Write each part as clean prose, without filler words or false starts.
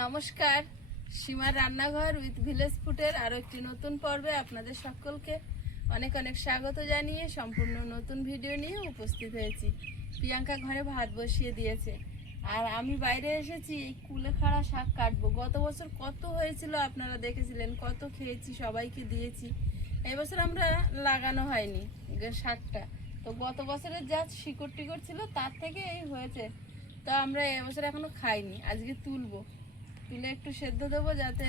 নমস্কার, সীমার রান্নাঘর উইথ ভিলেজ ফুডের আরও একটি নতুন পর্বে আপনাদের সকলকে অনেক অনেক স্বাগত জানিয়ে সম্পূর্ণ নতুন ভিডিও নিয়ে উপস্থিত হয়েছি। প্রিয়াঙ্কা ঘরে ভাত বসিয়ে দিয়েছে আর আমি বাইরে এসেছি এই কুলেখাড়া শাক কাটবো। গত বছর কত হয়েছিল আপনারা দেখেছিলেন, কত খেয়েছি, সবাইকে দিয়েছি। এই বছর আমরা লাগানো হয়নি শাকটা, তো গত বছরের যা শিকড় টিকড় ছিল তার থেকে এই হয়েছে। তো আমরা এবছর এখনো খাইনি, আজকে তুলে একটু সেদ্ধ দেবো যাতে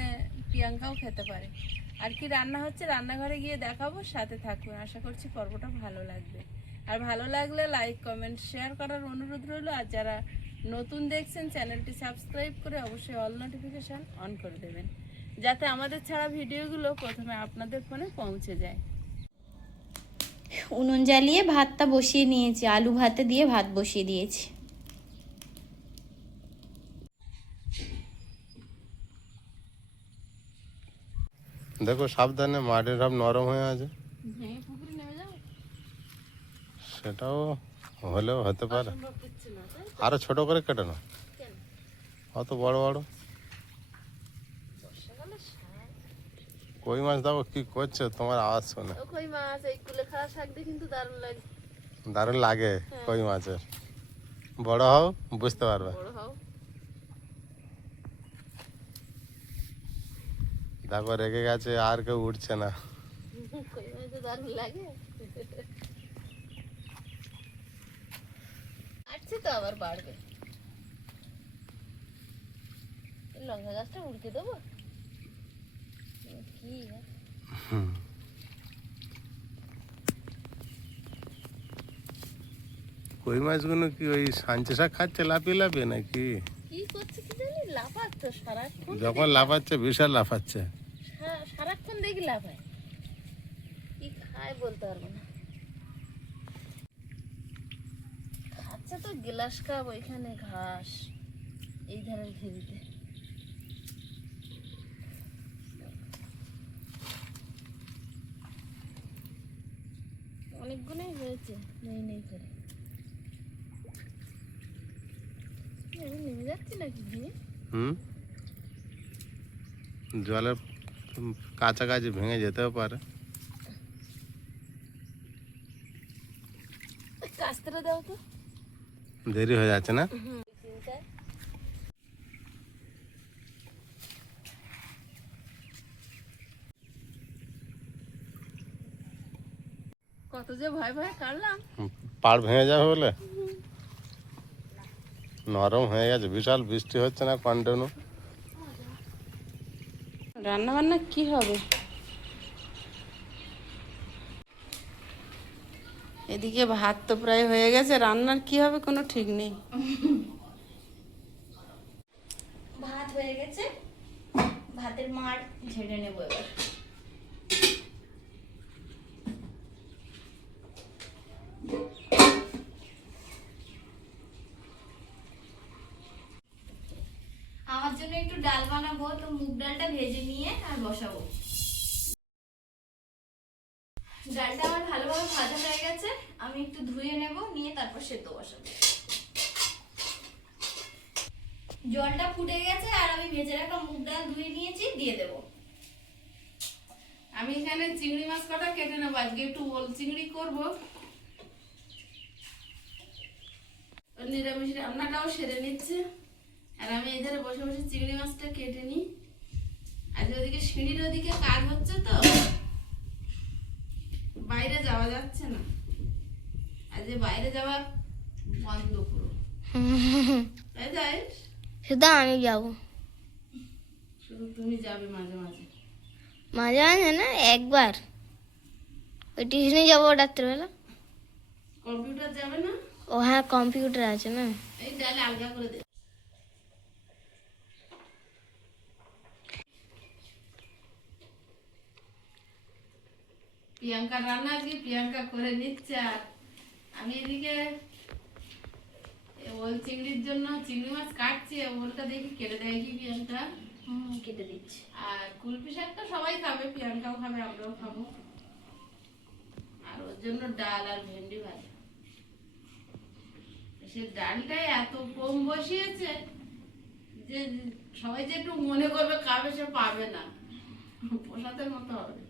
প্রিয়াঙ্কাও খেতে পারে। আর কি রান্না হচ্ছে রান্নাঘরে গিয়ে দেখাবো, সাথে থাকবেন। আশা করছি পর্বটা ভালো লাগবে। আর ভালো লাগলে লাইক কমেন্ট শেয়ার করার অনুরোধ রইল। আর যারা নতুন দেখছেন চ্যানেলটি সাবস্ক্রাইব করে অবশ্যই অল নোটিফিকেশান অন করে দেবেন, যাতে আমাদের ছাড়া ভিডিওগুলো প্রথমে আপনাদের ফোনে পৌঁছে যায়। উনুন জ্বালিয়ে ভাতটা বসিয়ে নিয়েছি, আলু ভাতে দিয়ে ভাত বসিয়ে দিয়েছি। দেখো সাবধানে, মাটির সব নরম হয়ে আছে। সেটাও হলেও হতে পারে। আরো ছোট করে কেটে নাও, অত বড় বড়। কই মাছ দাও, কি করছো? তোমার আওয়াজ শোনে। কই মাছ এই কুলেখাড়া শাক দিয়ে কিন্তু দারুণ লাগে। দারুণ লাগে কই মাছের। বড় হও বুঝতে পারবে। দেখো রেগে গেছে, আর কেউ উঠছে না। কই মাছ দারুণ লাগে। আচ্ছা, তো আবার বাড়বে। লঙ্কা গাছটা উড়কে দেবো কি? কই মাছগুলো কি ওই সাঞ্চে শাক খাচ্ছে লাফিয়ে লাফিয়ে নাকি? কি করছে কি জানি, লাফাচ্ছে সারাক্ষণ। যখন লাফাচ্ছে বিশাল লাফাচ্ছে। সারাক্ষণ দেখি লাফায়, কি খায় বলতে পারবো না। খাচ্ছে তো গ্লাস কাপ, ওইখানে ঘাস, এই ধারের ঘিরিতে। অনেকগুলোই হয়েছে, নেই নেই করে। আমি নেমে যাচ্ছি নাকি ঘিরে? জলের কাছাকাছি ভেঙে যেতেও পারে। কাস্তেটা দাও তো। দেরি হয়ে যাচ্ছে না? কত যে ভয় ভয় কাটলাম। পাড় ভেঙে যাবে বলে। নরম হয়ে গেছে, বিশাল বৃষ্টি হচ্ছে না কন্টিনিউ। রান্না বান্না কি হবে? এদিকে ভাত তো প্রায় হয়ে গেছে, রান্নার কি হবে কোনো ঠিক নেই। ভাত হয়ে গেছে, ভাতের মাড় ঝেড়ে নেবো এবার। আমার জন্য একটু ডাল বানাবো, তো মুগ ডালটা ভেজে নিয়ে আর বসাবো। ডালটা আমার ভালোভাবে ভাজা হয়ে গেছে, আমি একটু ধুয়ে নেব, নিয়ে তারপর সেদ্ধ বসাবো। জলটা ফুটে গেছে আর আমি ভেজে রাখা মুগ ডাল ধুয়ে নিয়েছি, দিয়ে দেবো। আমি এখানে চিংড়ি মাছ কটা কেটে নেবো, আজকে একটু ওল চিংড়ি করবো। নিরামিষ রান্নাটাও সেরে নিচ্ছে আর আমি এধারে বসে বসে চিংড়ি মাছটা কেটে নিই। আজকে ওদিকে সিঁড়ির ওদিকে কাজ হচ্ছে, তো বাইরে যাওয়া যাচ্ছে না। আজকে বাইরে যাওয়া বন্ধ পুরো। তাই যাই, শুধু আমি যাবো, শুধু তুমি যাবে মাঝে মাঝে। মাঝে মাঝে না, একবার ওই টিউশনে যাবো রাত্রেবেলা। কম্পিউটার যাবে না? ও হ্যাঁ, কম্পিউটার আছে না। এই ডালে আলগা করে দে। প্রিয়াঙ্কা রান্না কি প্রিয়াঙ্কা করে নিচ্ছে, আর আমি এদিকে ওল চিংড়ির জন্য চিংড়ি মাছ কাটছি। ওলটা দেখি কেটে দেয় কি প্রিয়াঙ্কা? কেটে দিচ্ছি। আর কুলপি শাকটা সবাই খাবে, প্রিয়াঙ্কাও খাবে, আমরাও খাবো। আর ওর জন্য ডাল আর ভেন্ডি ভাজা। সে ডালটাই এত কম বসিয়েছে যে যে সবাই যে একটু মনে করবে খাবে সে পাবে না, প্রসাদের মতো হবে।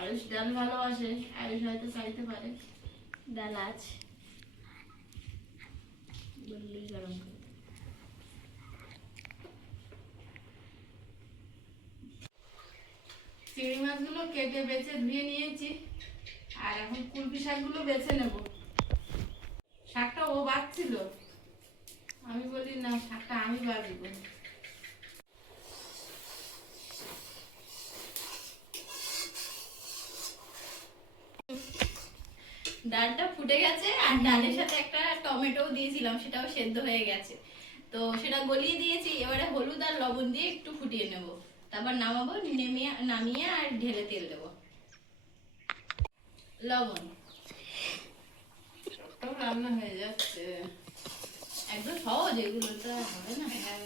আয়ুষ ডাল ভালোবাসে, আয়ুষ হয়তো চাইতে পারে। ডাল আছে, বললেই গরম করে। চিংড়ি মাছগুলো কেটে বেছে ধুয়ে নিয়েছি, আর এখন কুলপি শাকগুলো বেছে নেব। শাকটা ও বাছছিল, আমি বলি না শাকটা আমি বাছবো। ডালটা ফুটে গেছে আর ডালের সাথে একটা টমেটো দিয়েছিলাম, সেটাও সেদ্ধ হয়ে গেছে। তো সেটা গলিয়ে দিয়েছি, এবারে হলুদ আর লবণ দিয়ে একটু ফুটিয়ে নেব, তারপর নামাবো, নামিয়ে আর ঢেলে তেল দেবো। লবণ, সব রান্না হয়ে যাচ্ছে। একদম সহজ, এগুলো তো হবে না। হ্যাঁ,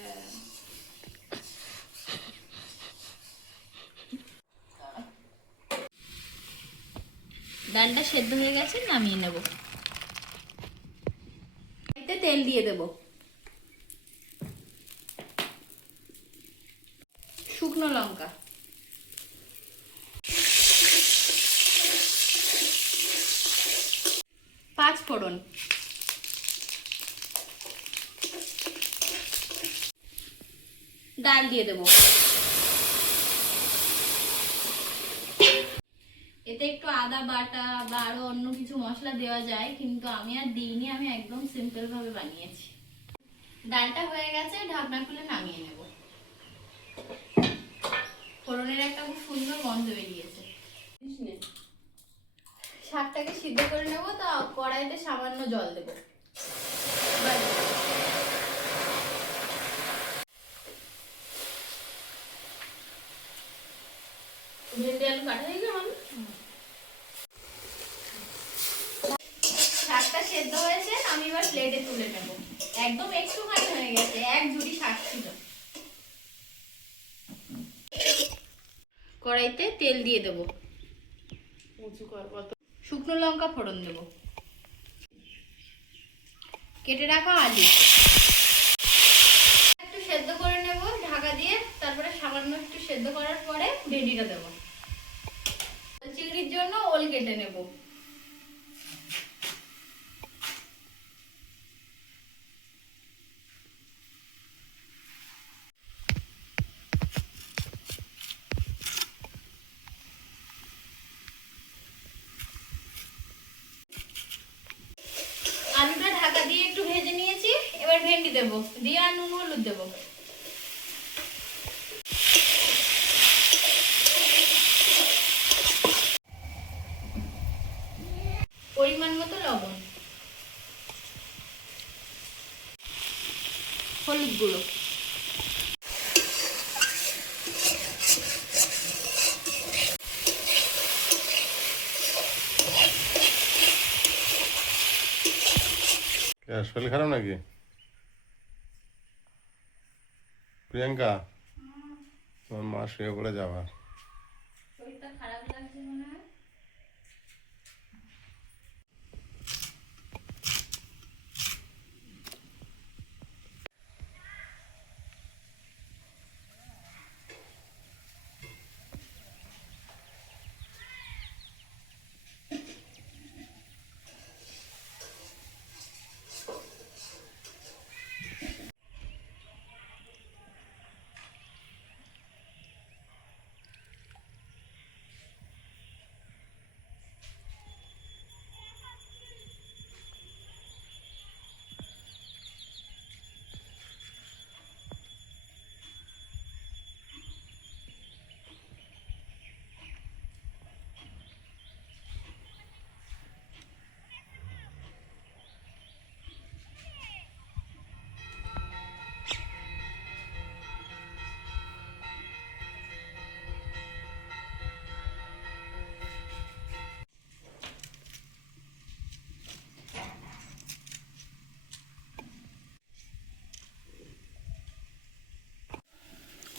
ডালটা সেদ্ধ হয়ে গেছে, নামিয়ে নেব। এতে তেল দিয়ে দেব, শুকনো লঙ্কা, পাঁচ ফোড়ন, ডাল দিয়ে দেব। এতে একটু আদা বাটা বা আরো অন্য কিছু মশলা দেওয়া যায়, কিন্তু আমি আর দিইনি, আমি একদম সিম্পল ভাবে বানিয়েছি। ডালটা হয়ে গেছে, ঢাকনা খুলে নামিয়ে নেব। ফোড়নের একটা খুব সুন্দর গন্ধ বেরিয়েছে। শাকটাকে সিদ্ধ করে নেব, তো কড়াইতে সামান্য জল দেব। ভেন্ডি আলু কাটা হয়ে গেল। শাকটা সেদ্ধ হয়েছে, আমি এবার প্লেটে তুলে নেব। একদম একটুখানি হয়ে গেছে, এক ঝুড়ি শাক ছিল। কড়াইতে তেল দিয়ে দেব, উঁচু কর কত। শুকনো লঙ্কা ফোড়ন দেব, কেটে রাখা আলু একটু সেদ্ধ করে নেব ঢাকা দিয়ে, তারপরে সামান্য একটু সেদ্ধ করার পরে ভেন্ডিটা দেব। চিংড়ির জন্য ওল কেটে নেব। আলুটা ঢাকা দিয়ে একটু ভেজে নিয়েছি, এবার ভেন্ডি দেবো, দিয়ে আর নুন হলুদ দেবো। পরিমাণ মতো লবণ, হলুদ গুঁড়ো, শরীর খারাপ নাকি প্রিয়াঙ্কা? তোমার মা শুয়ে পড়ে যাওয়া। শরীরটা খারাপ লাগছে মনে হয়।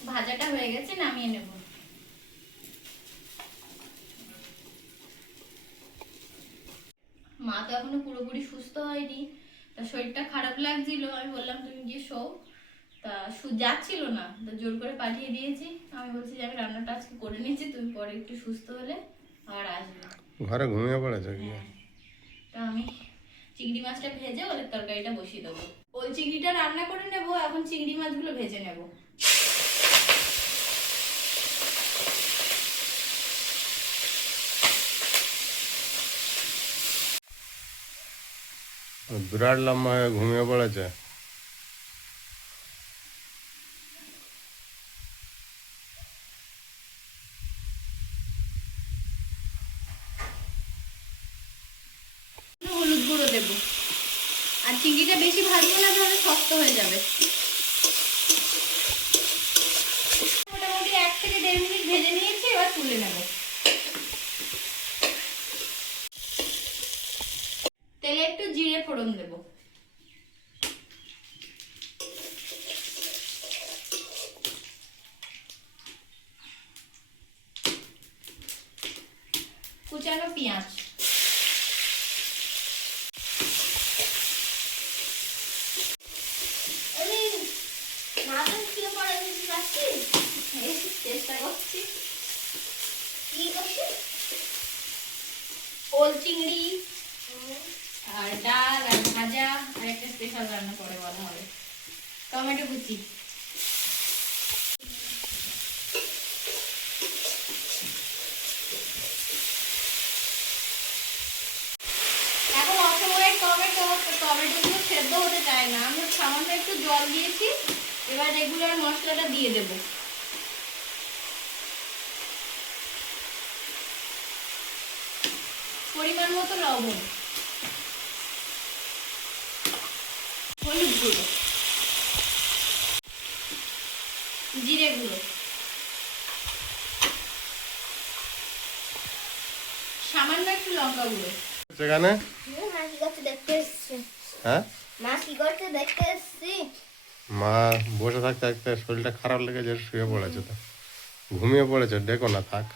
ভাজাটা হয়ে গেছে, নামিয়ে নেব। মা তো এখনো পুরোপুরি সুস্থ হয়নি, তা শরীরটা খারাপ লাগছিল, আমি বললাম তুমি গিয়ে শো। তা যাচ্ছিল না, তা জোর করে পাঠিয়ে দিয়েছি। আমি বলছি যে আমি রান্নাটা আজকে করে নিয়েছি, তুমি পরে একটু সুস্থ হলে আবার আসবে। ঘরে ঘুমিয়ে পড়েছে কি? হ্যাঁ। তা আমি চিংড়ি মাছটা ভেজে ওলের তরকারিটা বসিয়ে দেবো। ওল চিংড়িটা রান্না করে নেবো, এখন চিংড়ি মাছগুলো ভেজে নেবো। বিরাট লম্বা হয়ে ঘুমিয়ে পড়েছে। হলুদ গুঁড়ো দেবো, আর চিংড়িটা বেশি ভাজবো না, তাহলে শক্ত হয়ে যাবে। মোটামুটি 1 থেকে 1.5 মিনিট ভেজে নিয়েছি, এবার তুলে নেব। তেলে একটু জিরে ফোড়ন দেবো। কুচানো পেঁয়াজ, চেষ্টা করছি। ওল চিংড়ি আর ডাল আর ভাজা, আর একটা স্পেশাল রান্না করে বলা হবে, টমেটো কুচি। এখন অসময়ের টমেটোগুলো সেদ্ধ হতে চায় না, আমি সামান্য একটু জল দিয়েছি। এবার রেগুলার মশলাটা দিয়ে দেব। পরিমাণ মতো লবণ, হলুদ গুঁড়ো, জিরে গুঁড়ো, সামান্য একটু লঙ্কা গুঁড়ো। সেখানে মা কি করতে দেখতে এসছি। হ্যাঁ, মা কি করতে দেখতে এসছি। মা বসে থাকতে থাকতে শরীরটা খারাপ লেগেছে, শুয়ে পড়েছে, তো ঘুমিয়ে পড়েছে। ডেকো না, থাক।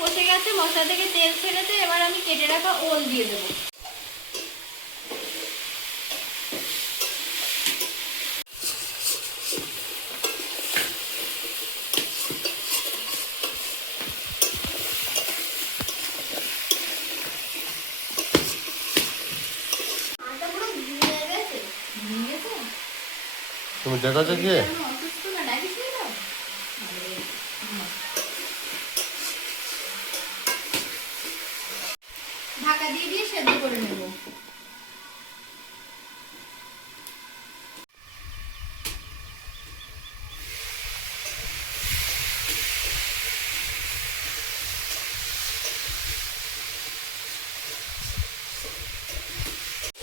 কষে গেছে, মশলা থেকে তেল ছেড়েছে, এবার আমি কেটে রাখা ওল দিয়ে দেবো। মাটা পুরো ঘুমিয়ে গেছে। ভেঙে গেছে? তুমি দেখেছো কি? আমি অসুস্থ না, ডাকিস নি তো? ঢাকা দিয়ে দিয়ে সেদ্ধ করে নেব।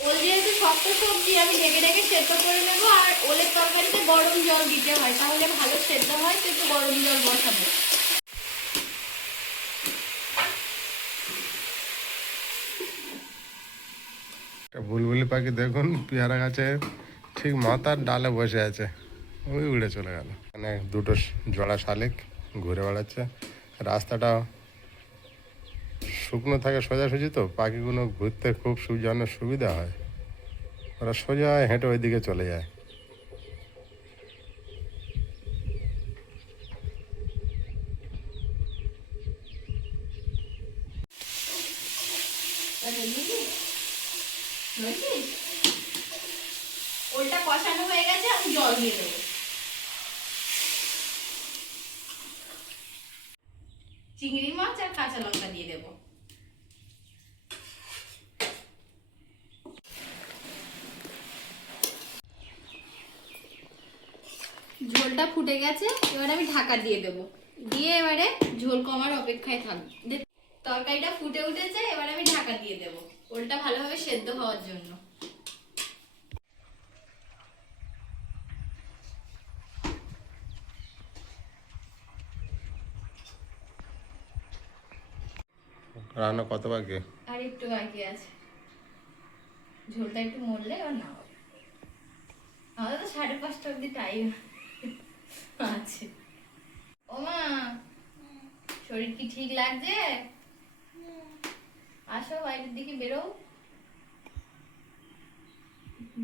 ওল যেহেতু শক্ত সবজি, আমি ঢেকে ঢেকে সেদ্ধ করে নেবো। আর ওলের তরকারিতে গরম জল দিতে হয়, তাহলে ভালো সেদ্ধ হয়। তো একটু গরম জল বসাবো। একটা বুলবুলি পাখি দেখুন, পেয়ারা গাছে ঠিক মাথার ডালে বসে আছে, ওই উড়ে চলে গেল। মানে দুটো জোড়া শালিক ঘুরে বেড়াচ্ছে। রাস্তাটা শুকনো থাকে সোজাসুজি, তো পাখিগুলো ঘুরতে খুব জন্য সুবিধা হয়। ওরা সোজা হেঁটে ওইদিকে চলে যায়। ওলটা কষানো হয়ে গেছে, আমি জল দিয়ে দেবো। চিংড়ি মাছ আর কাঁচা লঙ্কা দিয়ে দেবো। ঝোলটা ফুটে গেছে, এবার আমি ঢাকা দিয়ে দেবো। দিয়ে এবারে ঝোল কমার অপেক্ষায় থাকবো। তরকারিটা ফুটে উঠেছে, এবার আমি ঢাকা দিয়ে দেবো ওলটা ভালোভাবে সেদ্ধ হওয়ার জন্য। রান্না কত বাকি? আর একটু বাকি আছে, ঝোলটা একটু মরলে আর না হবে। আমাদের তো 5:30 অব্দি টাইম আছে। ও মা, শরীর কি ঠিক লাগছে? আসো বাইরের দিকে বেরো,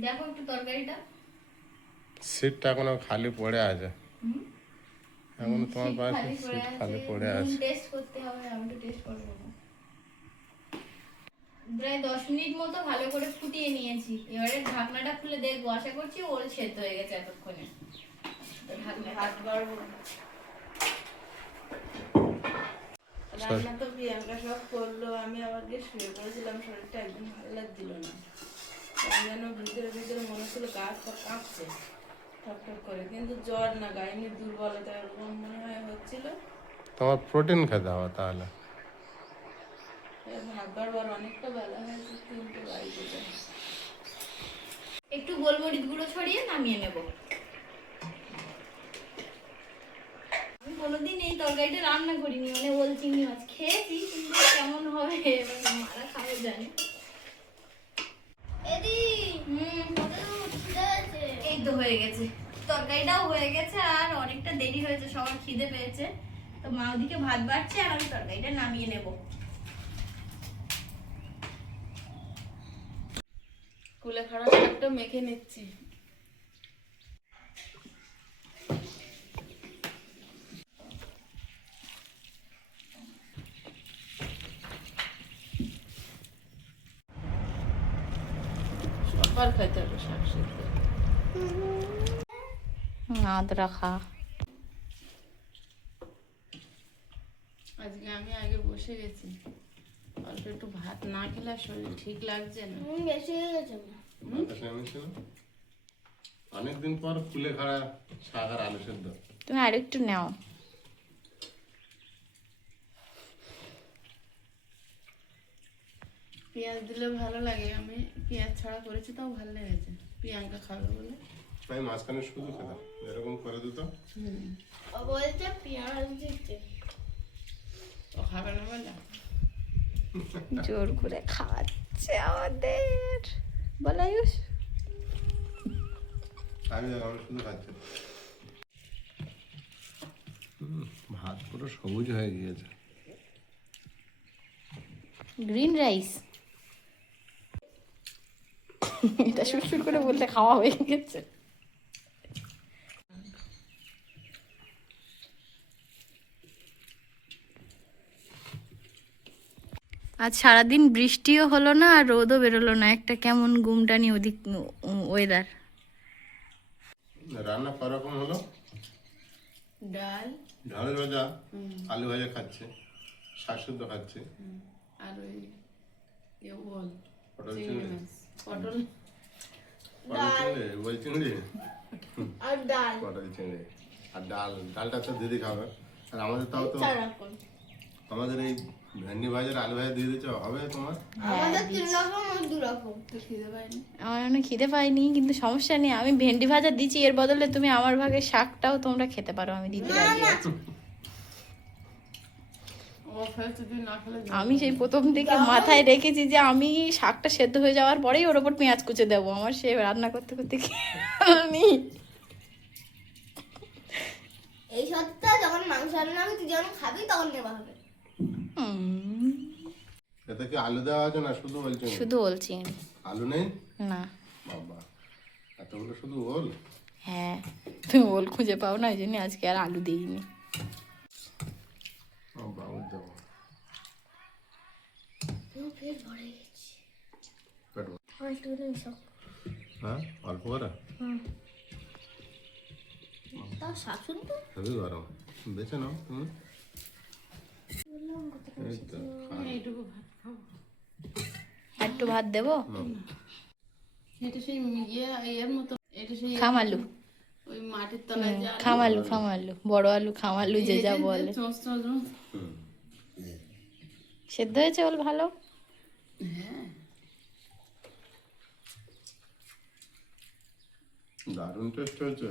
দেখো একটু তরকারিটা। সিটটা এখনো খালি পড়ে আছে, হুম, এখন তোমার সিট পাশে খালি পড়ে সিট আছে, খালি পড়ে নুন আছে। টেস্ট করতে হবে, আমি তো টেস্ট করবো না। প্রায় 10 মিনিট মতো ভালো করে ফুটিয়ে নিয়েছি, এবারে ঢাকনাটা খুলে দেখবো, আশা করছি ওল সেদ্ধ হয়ে গেছে এতক্ষণে। তো ঢাকনা ভাত বাড়বো। রান্না তো প্রিয়াঙ্কা সব করলো, আমি আবার গিয়ে শুয়ে পড়েছিলাম, শরীরটা একদম ভালো লাগছিল না। কেমন যেন ভিতরে ভিতরে মনে হচ্ছিল গা হাত পা কাঁপছে ঠক ঠক করে, কিন্তু জ্বর না, গা এমনি দুর্বলতা এরকম মনে হয় হচ্ছিল। তোমার প্রোটিন খেতে হবে তাহলে। ভাত বাড়বার অনেকটা বেলা হয়েছে, 3টে বাড়িতে যায়। একটু গোলমরিচ গুঁড়ো ছড়িয়ে নামিয়ে নেব। আমি কোনোদিন এই তরকারিটা রান্না করিনি, মানে ওল চিংড়ি মাছ খেয়েছি, কিন্তু কেমন হবে এবার মারা খাবে জানি। এদি হুম, খিদে আছে। এই তো হয়ে গেছে, তরকারিটাও হয়ে গেছে, আর অনেকটা দেরি হয়েছে, সবার খিদে পেয়েছে। তো মা ওদিকে ভাত বাড়ছে আর আমি তরকারিটা নামিয়ে নেব। কুলেখাড়া শাকটা মেখে নিচ্ছি। সবার খাইতে হবে শাক সিদ্ধ। আদরা খা। আজকে আমি আগে বসে গেছি, অল্প একটু ভাত না খেলে আর শরীর ঠিক লাগছে না। বেশি হয়ে গেছে। অনেকদিন পর কুলেখাড়া শাক আর আলু সেদ্ধ। তুমি আরেকটু নাও। পেঁয়াজ দিলে ভালো লাগে, আমি পেঁয়াজ ছাড়া করেছি, তাও ভালো লেগেছে, প্রিয়াঙ্কা খাবে বলে। আমি মাঝখানে শুধু খেতাম, এরকম করে দিত। ও বলছে পেঁয়াজ দিতে। ও খাবে না বলে জোর করে খাওয়াচ্ছে আমাদের, বল আয়ুষ। আমি দেখো আমি শুধু খাচ্ছি। ভাত পুরো সবুজ হয়ে গিয়েছে। Green rice. এটা সুরসুর করে বলতে খাওয়া হয়ে গেছে। আজ সারাদিন বৃষ্টিও হলো না আর রোদও বেরোলো না, একটা কেমন গুমটানি ওদিক ওয়েদার। রান্না করকম হলো? ডাল, ঢালের ভাজা, আলু ভাজা খাচ্ছে, শাক সেদ্ধ খাচ্ছে, আর ওই ওল পটল চিংড়ি চিংড়ি, মাছ, পটল ওই চিংড়ি, আর ডাল। পটল চিংড়ি আর ডাল। ডালটা তো দিদি খাবে, আর আমাদের তাও তো আমাদের এই ভেন্ডি ভাজার আলু ভাজা দিয়ে দিচ্ছ, হবে তোমার? আমাদের 3 রকম আর 2 রকম। তো খিদে পাইনি। আমার অনেক খিদে পাইনি, কিন্তু সমস্যা নেই, আমি ভেন্ডি ভাজা দিচ্ছি, এর বদলে তুমি আমার ভাগে শাকটাও তোমরা খেতে পারো, আমি দিতে রাজি আছি। ও ফের যদি না খেলে আমি সেই প্রথম থেকে মাথায় রেখেছি যে আমি শাকটা সেদ্ধ হয়ে যাওয়ার পরেই ওর ওপর পেঁয়াজ কুচে দেবো, আমার সে রান্না করতে করতে আমি এই সপ্তাহে যখন মাংস রান্না হবে তুই যখন খাবি তখন নেওয়া হবে। এতে কি আলু দেওয়া আছে না শুধু ওল চিংড়ি? শুধু বলছি আলু নেই? না। বাবা, এতগুলো শুধু ওল? হ্যাঁ, তুমি ওল খুঁজে পাও না, ওই জন্য আজকে আর আলু দিইনি। বাবু দেবো পেট ভরে গেছে। পেট ভরে। আর একটু করে সব। হ্যাঁ, অল্প করে? তাও শাশুড়ি তো হেবি গরম, বেছে নাও তুমি। এই তো, খা। এইটুকু ভাত খাবো। আর একটু ভাত দেবো? এটা সেই এর মতো, এটা সেই খামালু। ওই মাটির তলায় যা খামালু, খামালু, বড় আলু, খামালু যে যা বলে। চোঁচ চোঁচ চোঁচ। সেদ্ধ হয়েছে ওল ভালো? হ্যাঁ, দারুণ টেস্ট হয়েছে।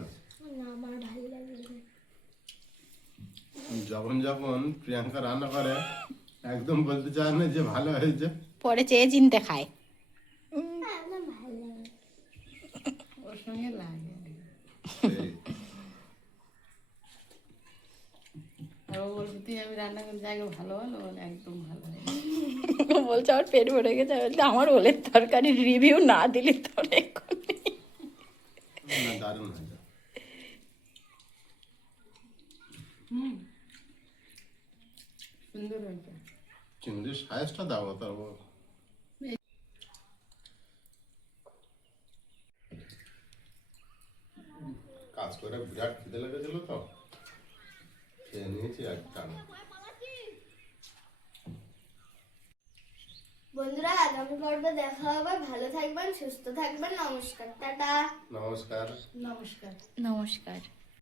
না আমার ভালো লাগে না। যখন যখন প্রিয়াঙ্কা রান্না করে একদম বলতে চায় না যে ভালো হয়েছে। পরে চেয়ে চিনতে খায়। আমার ভালো লাগে। ওর সঙ্গে লাগে। সেই। আর ও বলছে তুই আমি রান্না করে জায়গা ভালো হলো বলে একদম ভালো হয় বলছে আমার পেট ভরে গেছে, বলছে আমার ওলের তরকারির রিভিউ না দিলে তোর এক্ষুনি। না, দারুণ হয়েছে। সুন্দর হয়েছে। চিংড়ির সাইজটা দাও তারপর। কাজ করে বিরাট খিদে লেগেছিল তো খেয়ে নিয়েছি একটা। বন্ধুরা আগামী পর্বে দেখা হবে, ভালো থাকবেন, সুস্থ থাকবেন, নমস্কার, টাটা। নমস্কার। নমস্কার। নমস্কার।